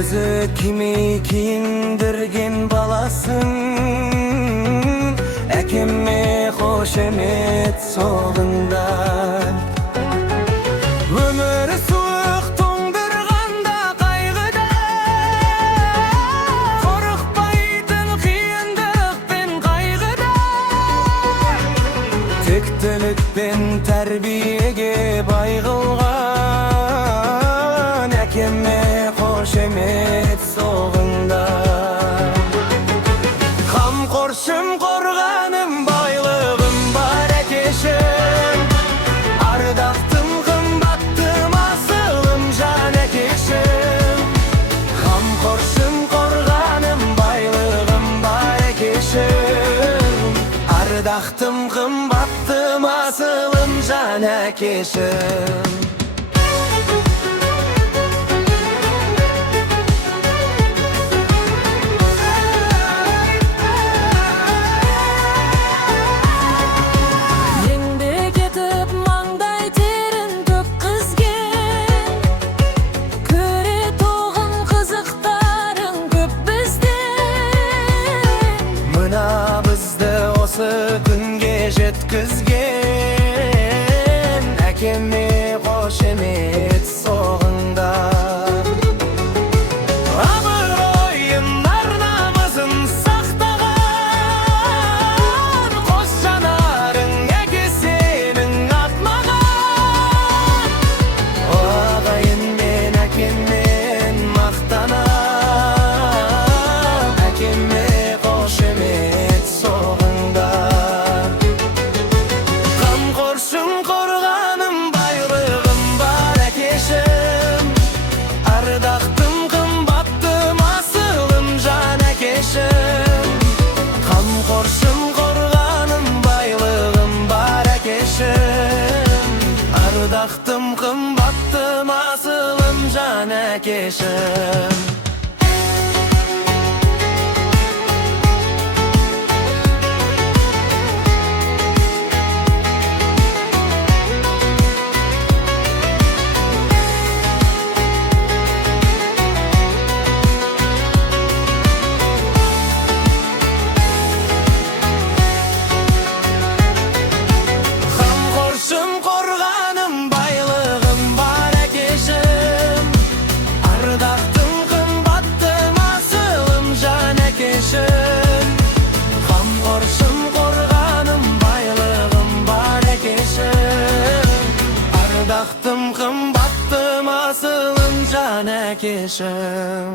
Özü kimi kiyindirgin balasın, ekimmi hoşemet soğunda. Ömür soğuk toңдырғанда қайғыда, қорықпайтын қиындық пен қайғыда. Тектілік пен тәрбиеге бай қылған, әкеме қошемет соғында. Қамқоршым қорғаным байлығым бар әкешім, ардақтым қымбаттым асылым жан әкешім. Қамқоршым қорғаным байлығым бар әкешім, ардақтым қымбаттым асылым жан әкешім. Күнге жеткізген әкеме қошемет соғында. Абыройын ар-намысын сақтаған, қос жанарың әке сенің атмаған. Ағайын мен әкеммен мақтанам, әкеме қошемет соғында. Қамқоршым қорғаным байлығым бар әкешім, ардақтым қымбаттым асылым жан әкешім. Қамқоршым қорғаным байлығым бар әкешім, ардақтым қымбаттым асылым жан әкешім. Қамқоршым қорғаным байлығым бар әкешім, ардақтым қымбаттым асылым жан әкешім.